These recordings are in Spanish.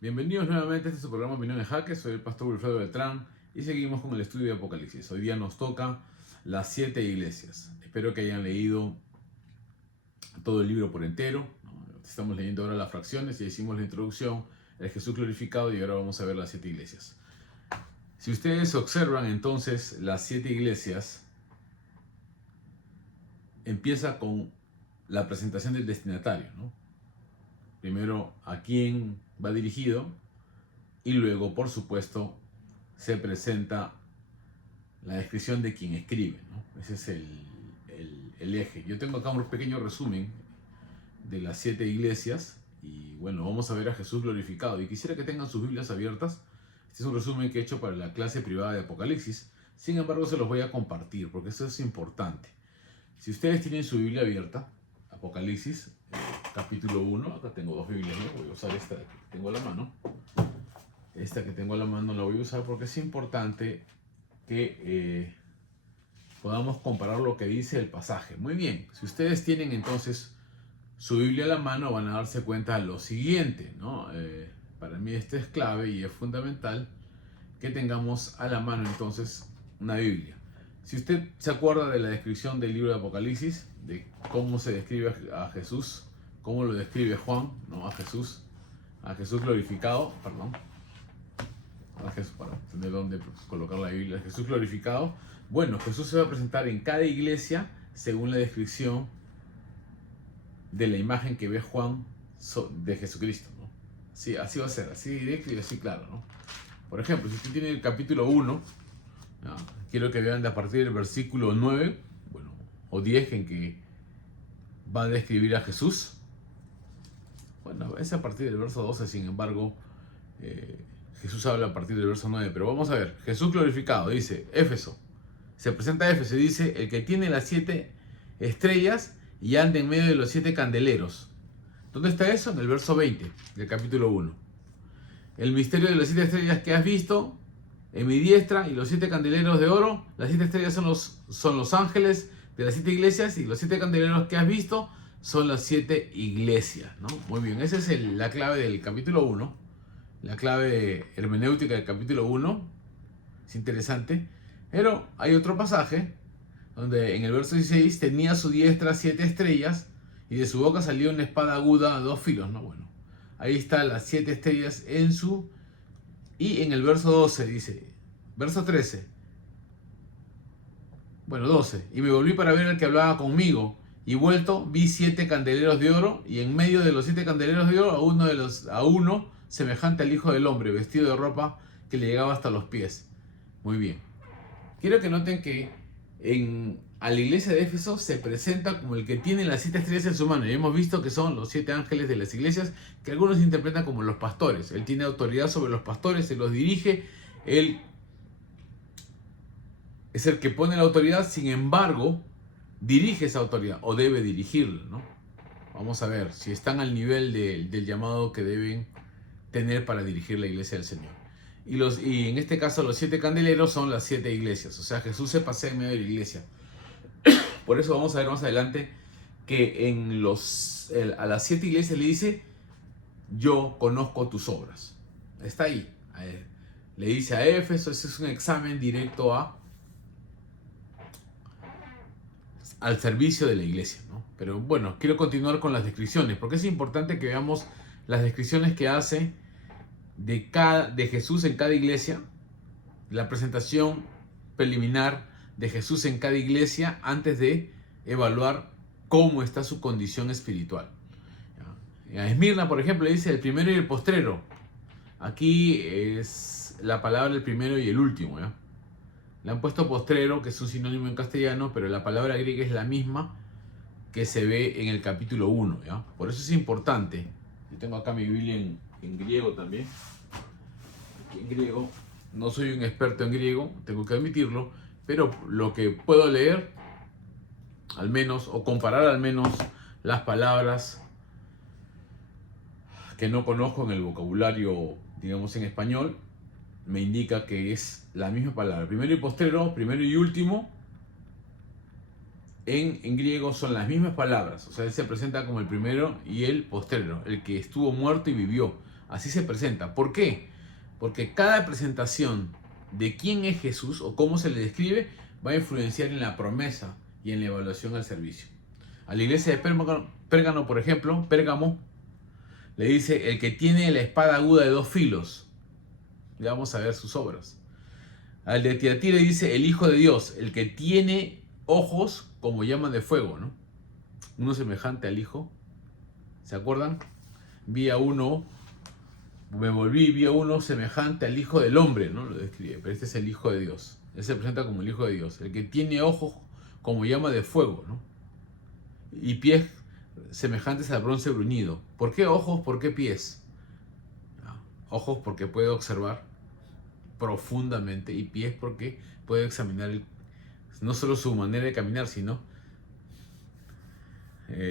Bienvenidos nuevamente a este su programa Opinión de Jaque. Soy el pastor Wilfredo Beltrán y seguimos con el estudio de Apocalipsis. Hoy día nos toca las 7 iglesias. Espero que hayan leído todo el libro por entero, ¿no? Estamos leyendo ahora las fracciones, ya hicimos la introducción, el Jesús glorificado, y ahora vamos a ver las 7 iglesias. Si ustedes observan entonces las 7 iglesias, empieza con la presentación del destinatario, ¿no? Primero a quién va dirigido y luego, por supuesto, se presenta la descripción de quien escribe, ¿no? Ese es el eje. Yo tengo acá un pequeño resumen de las 7 iglesias y bueno, vamos a ver a Jesús glorificado. Y quisiera que tengan sus Biblias abiertas. Este es un resumen que he hecho para la clase privada de Apocalipsis. Sin embargo, se los voy a compartir porque eso es importante. Si ustedes tienen su Biblia abierta, Apocalipsis, capítulo 1, acá tengo dos Biblias, ¿no? Voy a usar esta que tengo a la mano. Esta que tengo a la mano la voy a usar porque es importante que podamos comparar lo que dice el pasaje. Muy bien, si ustedes tienen entonces su Biblia a la mano, van a darse cuenta de lo siguiente, ¿no? Para mí esto es clave y es fundamental que tengamos a la mano entonces una Biblia. Si usted se acuerda de la descripción del libro de Apocalipsis, de cómo se describe a Jesús, cómo lo describe Juan, ¿no? A Jesús glorificado, perdón, a Jesús, para tener dónde colocar la Biblia, Jesús glorificado. Bueno, Jesús se va a presentar en cada iglesia según la descripción de la imagen que ve Juan de Jesucristo, ¿no? Sí, así va a ser, así directo y así claro, ¿no? Por ejemplo, si usted tiene el capítulo 1, ¿no? Quiero que vean de a partir del versículo 9, bueno, o 10, en que va a describir a Jesús. Bueno, es a partir del verso 12, sin embargo, Jesús habla a partir del verso 9, pero vamos a ver, Jesús glorificado, dice, Éfeso, se presenta a Éfeso y dice, el que tiene las 7 estrellas y anda en medio de los 7 candeleros. ¿Dónde está eso? En el verso 20 del capítulo 1. El misterio de las 7 estrellas que has visto en mi diestra y los 7 candeleros de oro. Las 7 estrellas son los ángeles de las 7 iglesias y los 7 candeleros que has visto son las 7 iglesias, ¿no? Muy bien, esa es la clave del capítulo 1, la clave hermenéutica del capítulo 1. Es interesante. Pero hay otro pasaje donde en el verso 16 tenía a su diestra 7 estrellas y de su boca salió una espada aguda a 2 filos, ¿no? Bueno, ahí están las 7 estrellas en su... Y en el verso 12 dice, verso 13, bueno, 12, y me volví para ver al que hablaba conmigo, y vuelto vi 7 candeleros de oro, y en medio de los 7 candeleros de oro a uno semejante al Hijo del Hombre, vestido de ropa que le llegaba hasta los pies. Muy bien. Quiero que noten que a la iglesia de Éfeso se presenta como el que tiene las 7 estrellas en su mano. Y hemos visto que son los 7 ángeles de las iglesias, que algunos interpretan como los pastores. Él tiene autoridad sobre los pastores, él los dirige, él es el que pone la autoridad, sin embargo, dirige esa autoridad, o debe dirigirla, ¿no? Vamos a ver si están al nivel del llamado que deben tener para dirigir la iglesia del Señor. Y en este caso los 7 candeleros son las 7 iglesias. O sea, Jesús se pasea en medio de la iglesia. Por eso vamos a ver más adelante que a las 7 iglesias le dice, yo conozco tus obras. Está ahí. Le dice a Éfeso, ese es un examen directo al servicio de la iglesia, ¿no? Pero bueno, quiero continuar con las descripciones, porque es importante que veamos las descripciones que hace de Jesús en cada iglesia, la presentación preliminar de Jesús en cada iglesia antes de evaluar cómo está su condición espiritual. A Esmirna, por ejemplo, le dice el primero y el postrero. Aquí es la palabra el primero y el último, ¿ya? Le han puesto postrero, que es un sinónimo en castellano, pero la palabra griega es la misma que se ve en el capítulo 1, ¿ya? Por eso es importante. Yo tengo acá mi Biblia en griego también. Aquí en griego. No soy un experto en griego, tengo que admitirlo, pero lo que puedo leer, al menos, o comparar al menos las palabras que no conozco en el vocabulario, digamos, en español, me indica que es la misma palabra. Primero y postrero, primero y último, en griego son las mismas palabras. O sea, él se presenta como el primero y el postrero, el que estuvo muerto y vivió. Así se presenta. ¿Por qué? Porque cada presentación de quién es Jesús o cómo se le describe va a influenciar en la promesa y en la evaluación al servicio. A la iglesia de Pérgamo, por ejemplo, Pérgamo, le dice el que tiene la espada aguda de 2 filos. Ya vamos a ver sus obras. Al de Tiatira dice el Hijo de Dios, el que tiene ojos como llama de fuego, ¿no? Uno semejante al Hijo. ¿Se acuerdan? Vi a uno semejante al Hijo del Hombre, ¿no? Lo describe, pero este es el Hijo de Dios. Él se presenta como el Hijo de Dios, el que tiene ojos como llama de fuego, ¿no? Y pies semejantes al bronce bruñido. ¿Por qué ojos? ¿Por qué pies? Ojos porque puede observar profundamente, y pies porque puede examinar no solo su manera de caminar, sino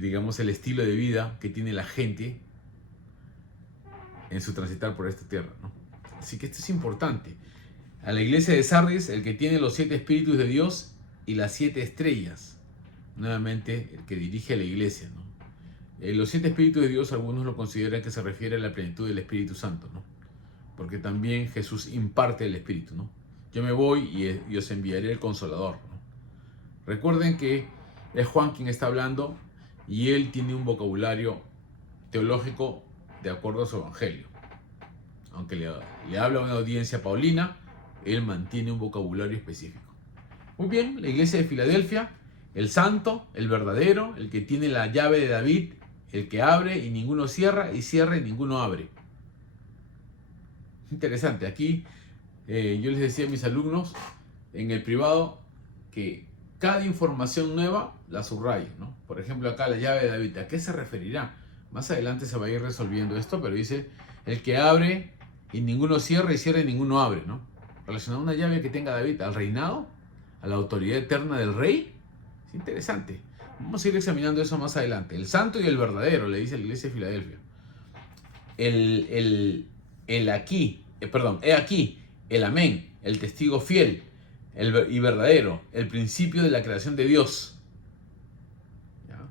digamos el estilo de vida que tiene la gente en su transitar por esta tierra, ¿no? Así que esto es importante. A la iglesia de Sardis, el que tiene los 7 espíritus de Dios y las 7 estrellas, nuevamente el que dirige a la iglesia, ¿no? Los 7 espíritus de Dios, algunos lo consideran que se refiere a la plenitud del Espíritu Santo, ¿no? Porque también Jesús imparte el Espíritu, ¿no? Yo me voy y os enviaré el Consolador, ¿no? Recuerden que es Juan quien está hablando y él tiene un vocabulario teológico de acuerdo a su evangelio. Aunque le habla a una audiencia paulina, él mantiene un vocabulario específico. Muy bien, la iglesia de Filadelfia, el santo, el verdadero, el que tiene la llave de David, el que abre y ninguno cierra, y cierra y ninguno abre. Interesante, aquí yo les decía a mis alumnos en el privado que cada información nueva la subrayen, ¿no? Por ejemplo, acá la llave de David, ¿a qué se referirá? Más adelante se va a ir resolviendo esto, pero dice el que abre y ninguno cierra, y cierra y ninguno abre, ¿no? Relacionado a una llave que tenga David al reinado, a la autoridad eterna del rey. Es interesante. Vamos a ir examinando eso más adelante. El santo y el verdadero, le dice la iglesia de Filadelfia. He aquí, el amén, el testigo fiel y verdadero, el principio de la creación de Dios. ¿Ya?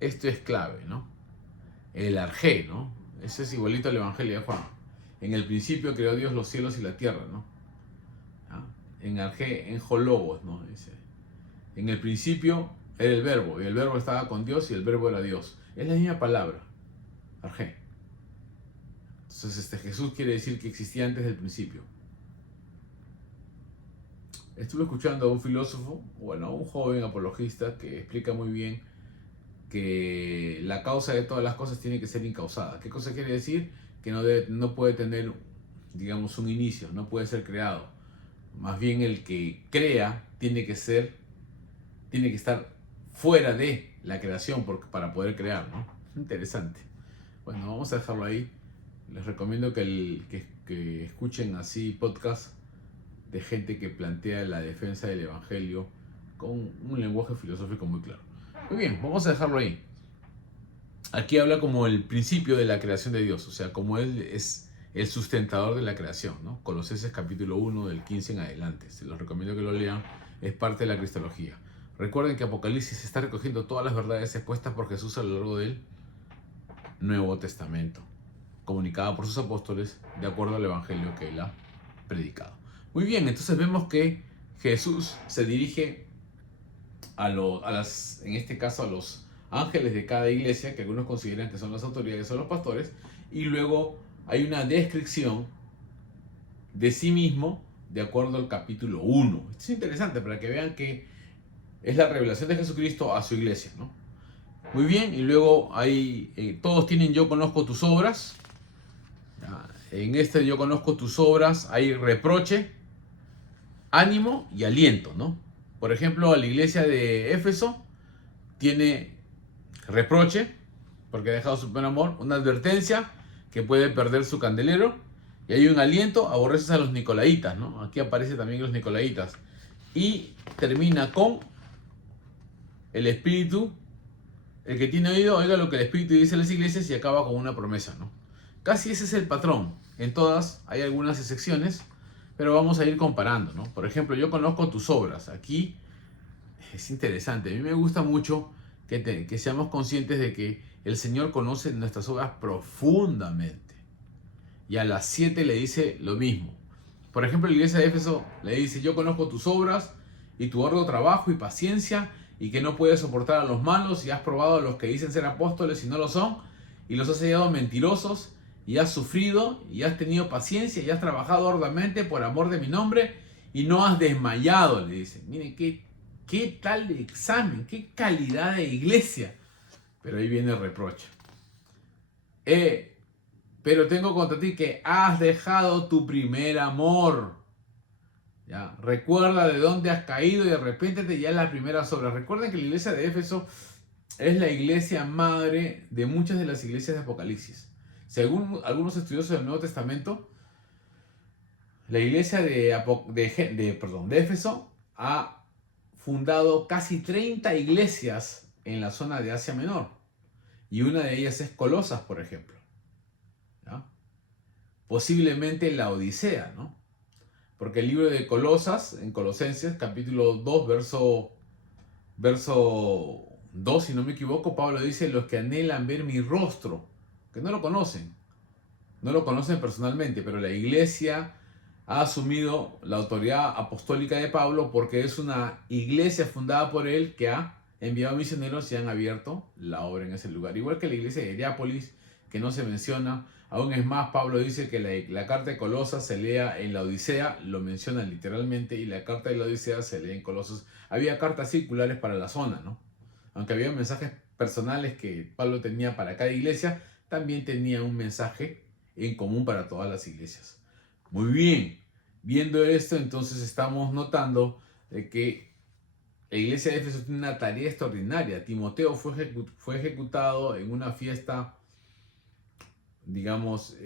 Esto es clave, ¿no? El arjé, ¿no? Ese es igualito al Evangelio de Juan. En el principio creó Dios los cielos y la tierra, ¿no? ¿Ya? En arjé, en hologos, ¿no? Dice. En el principio era el verbo, y el verbo estaba con Dios y el verbo era Dios. Es la misma palabra, arjé. Entonces Jesús quiere decir que existía antes del principio. Estuve escuchando a un filósofo, bueno, a un joven apologista que explica muy bien que la causa de todas las cosas tiene que ser incausada. ¿Qué cosa quiere decir? Que no puede tener, digamos, un inicio, no puede ser creado. Más bien el que crea tiene que estar fuera de la creación para poder crear, ¿no? Interesante. Bueno, vamos a dejarlo ahí. Les recomiendo que escuchen así podcasts de gente que plantea la defensa del Evangelio con un lenguaje filosófico muy claro. Muy bien, vamos a dejarlo ahí. Aquí habla como el principio de la creación de Dios, o sea, como Él es el sustentador de la creación, ¿no? Colosenses capítulo 1 del 15 en adelante. Se los recomiendo que lo lean, es parte de la cristología. Recuerden que Apocalipsis está recogiendo todas las verdades expuestas por Jesús a lo largo del Nuevo Testamento, comunicada por sus apóstoles de acuerdo al evangelio que él ha predicado. Muy bien, entonces vemos que Jesús se dirige en este caso a los ángeles de cada iglesia, que algunos consideran que son las autoridades o los pastores, y luego hay una descripción de sí mismo de acuerdo al capítulo 1. Esto es interesante para que vean que es la revelación de Jesucristo a su iglesia, ¿no? Muy bien, y luego hay, todos tienen yo conozco tus obras. En este yo conozco tus obras hay reproche, ánimo y aliento, ¿no? Por ejemplo, a la iglesia de Éfeso tiene reproche porque ha dejado su buen amor, una advertencia que puede perder su candelero, y hay un aliento, aborreces a los nicolaitas, ¿no? Aquí aparece también los nicolaitas, y termina con el espíritu. El que tiene oído, oiga lo que el Espíritu dice a las iglesias, y acaba con una promesa, ¿no? Casi ese es el patrón. En todas hay algunas excepciones, pero vamos a ir comparando, ¿no? Por ejemplo, yo conozco tus obras. Aquí es interesante. A mí me gusta mucho que seamos conscientes de que el Señor conoce nuestras obras profundamente. y a las 7 le dice lo mismo. Por ejemplo, la iglesia de Éfeso le dice: yo conozco tus obras y tu arduo trabajo y paciencia, y que no puedes soportar a los malos, y has probado a los que dicen ser apóstoles y no lo son, y los has hallado mentirosos, y has sufrido, y has tenido paciencia, y has trabajado arduamente por amor de mi nombre, y no has desmayado, le dice. Miren, qué tal de examen, qué calidad de iglesia. Pero ahí viene el reproche. Pero tengo contra ti que has dejado tu primer amor. ¿Ya? Recuerda de dónde has caído y arrepiéntete ya en las primeras obras. Recuerden que la iglesia de Éfeso es la iglesia madre de muchas de las iglesias de Apocalipsis. Según algunos estudiosos del Nuevo Testamento, la iglesia de Éfeso ha fundado casi 30 iglesias en la zona de Asia Menor. Y una de ellas es Colosas, por ejemplo. ¿Ya? Posiblemente la Odisea, ¿no? Porque el libro de Colosas, en Colosenses, capítulo 2, verso 2, si no me equivoco, Pablo dice: los que anhelan ver mi rostro, que no lo conocen personalmente, pero la iglesia ha asumido la autoridad apostólica de Pablo porque es una iglesia fundada por él que ha enviado misioneros y han abierto la obra en ese lugar. Igual que la iglesia de Hierápolis, que no se menciona. Aún es más, Pablo dice que la carta de Colosas se lea en la Odisea, lo menciona literalmente, y la carta de la Odisea se lee en Colosas. Había cartas circulares para la zona, ¿no? Aunque había mensajes personales que Pablo tenía para cada iglesia, también tenía un mensaje en común para todas las iglesias. Muy bien, viendo esto, entonces estamos notando que la iglesia de Éfeso tiene una tarea extraordinaria. Timoteo fue ejecutado en una fiesta, digamos,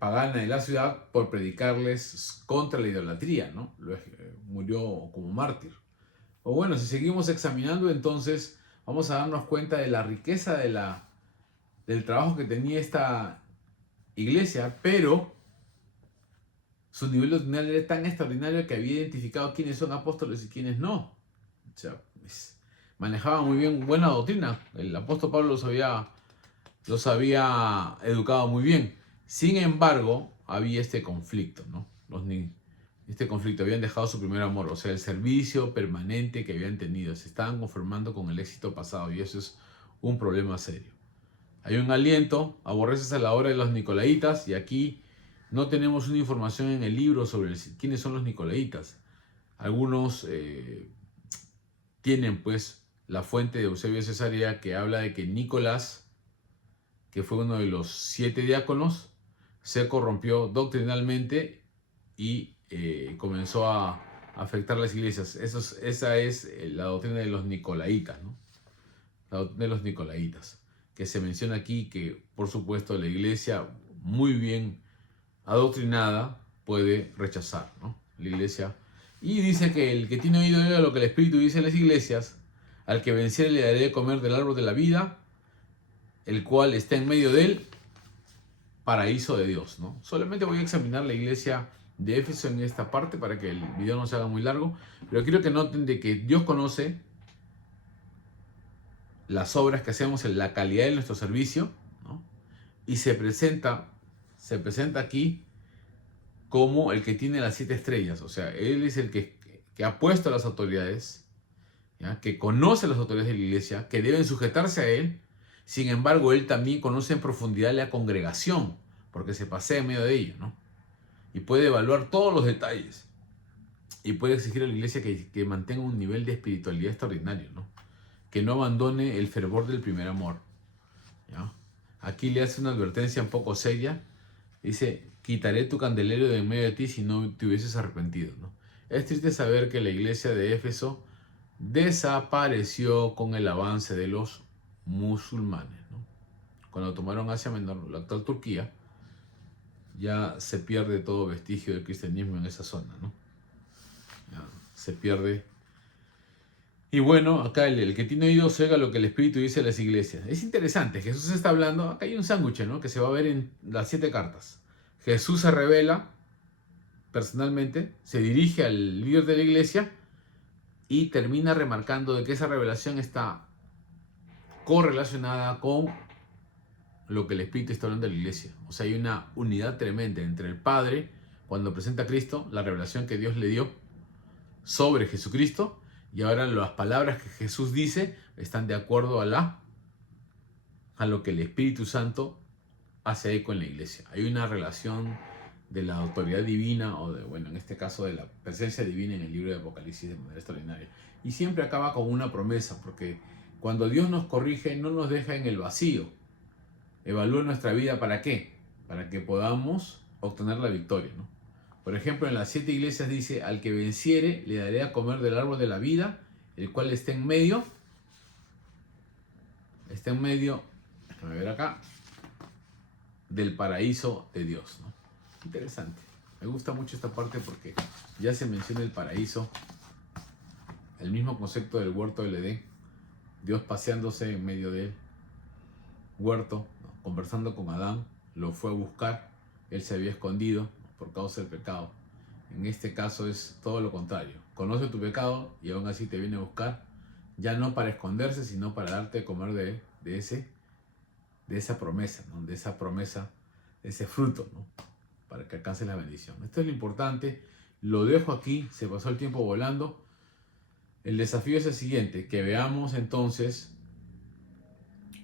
pagana de la ciudad por predicarles contra la idolatría, ¿no? Murió como mártir. O bueno, si seguimos examinando, entonces vamos a darnos cuenta de la riqueza del trabajo que tenía esta iglesia, pero su nivel doctrinal era tan extraordinario que había identificado quiénes son apóstoles y quiénes no. O sea, manejaba muy bien buena doctrina. El apóstol Pablo los había educado muy bien. Sin embargo, había este conflicto, ¿no? Este conflicto, habían dejado su primer amor, o sea, el servicio permanente que habían tenido. Se estaban conformando con el éxito pasado, y eso es un problema serio. Hay un aliento: aborreces a la obra de los nicolaítas, y aquí no tenemos una información en el libro sobre quiénes son los nicolaítas. Algunos tienen pues la fuente de Eusebio de Cesarea, que habla de que Nicolás, que fue uno de los 7 diáconos, se corrompió doctrinalmente y comenzó a afectar las iglesias. Esa es la doctrina de los nicolaítas, ¿no? La doctrina de los nicolaítas, que se menciona aquí, que por supuesto la iglesia muy bien adoctrinada puede rechazar, ¿no? La iglesia. Y dice que el que tiene oído oiga lo que el Espíritu dice en las iglesias: al que venciere le daré de comer del árbol de la vida, el cual está en medio del paraíso de Dios, ¿no? Solamente voy a examinar la iglesia de Éfeso en esta parte para que el video no se haga muy largo, pero quiero que noten de que Dios conoce las obras que hacemos, en la calidad de nuestro servicio, ¿no? Y se presenta aquí como el que tiene las 7 estrellas. O sea, Él es el que ha puesto a las autoridades, ¿ya? Que conoce a las autoridades de la iglesia, que deben sujetarse a Él. Sin embargo, Él también conoce en profundidad la congregación, porque se pasea en medio de ella, ¿no? Y puede evaluar todos los detalles. Y puede exigir a la iglesia que mantenga un nivel de espiritualidad extraordinario, ¿no? Que no abandone el fervor del primer amor, ¿ya? Aquí le hace una advertencia un poco seria. Dice: quitaré tu candelero de en medio de ti si no te hubieses arrepentido, ¿no? Es triste saber que la iglesia de Éfeso desapareció con el avance de los musulmanes, ¿no? Cuando tomaron Asia Menor, la actual Turquía, ya se pierde todo vestigio del cristianismo en esa zona, ¿no? Ya se pierde. Y bueno, acá el que tiene oídos oiga lo que el Espíritu dice a las iglesias. Es interesante, Jesús está hablando, acá hay un sándwich, ¿no? Que se va a ver en las 7 cartas. Jesús se revela personalmente, se dirige al líder de la iglesia y termina remarcando de que esa revelación está correlacionada con lo que el Espíritu está hablando de la iglesia. O sea, hay una unidad tremenda entre el Padre, cuando presenta a Cristo, la revelación que Dios le dio sobre Jesucristo, y ahora las palabras que Jesús dice están de acuerdo a lo que el Espíritu Santo hace eco en la iglesia. Hay una relación de la autoridad divina, o de, bueno, en este caso de la presencia divina en el libro de Apocalipsis de manera extraordinaria. Y siempre acaba con una promesa, porque cuando Dios nos corrige, no nos deja en el vacío. Evalúa nuestra vida ¿para qué? Para que podamos obtener la victoria, ¿no? Por ejemplo, en las 7 iglesias dice, al que venciere le daré a comer del árbol de la vida, el cual está en medio, déjame ver acá, del paraíso de Dios, ¿no? Interesante. Me gusta mucho esta parte porque ya se menciona el paraíso, el mismo concepto del huerto del Edén, Dios paseándose en medio del huerto, ¿no? Conversando con Adán, lo fue a buscar, él se había escondido por causa del pecado. En este caso es todo lo contrario, conoce tu pecado y aún así te viene a buscar, ya no para esconderse, sino para darte de comer de esa promesa, ¿no? De esa promesa, de ese fruto, ¿no? Para que alcance la bendición. Esto es lo importante, lo dejo aquí, se pasó el tiempo volando. El desafío es el siguiente, que veamos entonces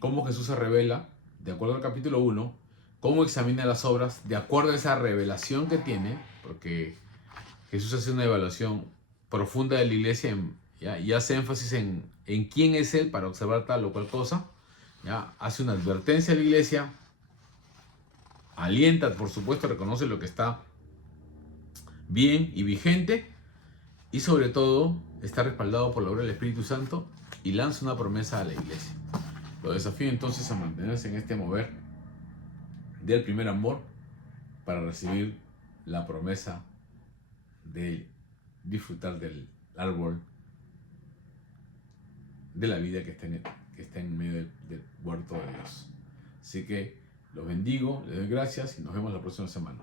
cómo Jesús se revela, de acuerdo al capítulo 1, cómo examina las obras, de acuerdo a esa revelación que tiene, porque Jesús hace una evaluación profunda de la iglesia y hace énfasis en quién es Él para observar tal o cual cosa, ¿ya? Hace una advertencia a la iglesia, alienta, por supuesto, reconoce lo que está bien y vigente, y sobre todo está respaldado por la obra del Espíritu Santo y lanza una promesa a la iglesia. Lo desafío entonces a mantenerse en este mover del primer amor para recibir la promesa de disfrutar del árbol de la vida que está en medio del huerto de Dios. Así que los bendigo, les doy gracias y nos vemos la próxima semana.